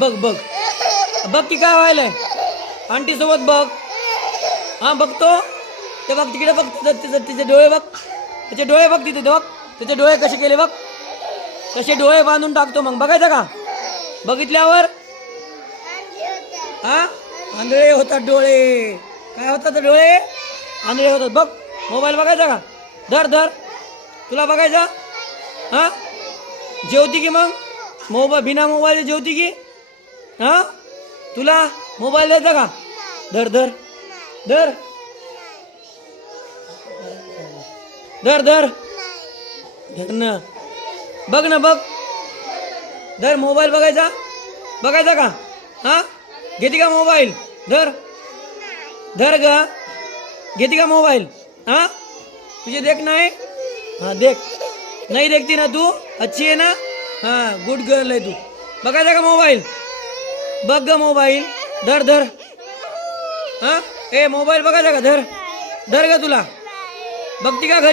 बघ बघ बघ की काय व्हायलंय आंटी सोबत बघ. हा बघतो ते बघ तिकडे बघ तिचे डोळे बघ त्याचे डोळे बघ तिथे बघ त्याचे डोळे कसे केले बघ कसे डोळे बांधून टाकतो मग बघायचं का बघितल्यावर. हा आंधळे होतात डोळे काय होतात डोळे आंधळे होतात बघ. मोबाईल बघायचा का धर धर तुला बघायचा. हा जेवती की मग मोबाईल बिना मोबाईल जेवती की. हा तुला मोबाईल द्यायचा का धर धर धर धर धर धर ना बघ ना बघ धर मोबाईल बघायचा बघायचा का. हा घेते का मोबाईल धर धर ग घेते का मोबाईल. हा तुझे देख नाही हाँ देख नहीं देखती ना तू अच्छी है ना. हाँ गुड गर्ल है तू. बघायचा का मोबाईल बघ ग मोबाईल धर धर. हाँ ए मोबाईल बघायचा का धर धर ग तुला बघती का घरी.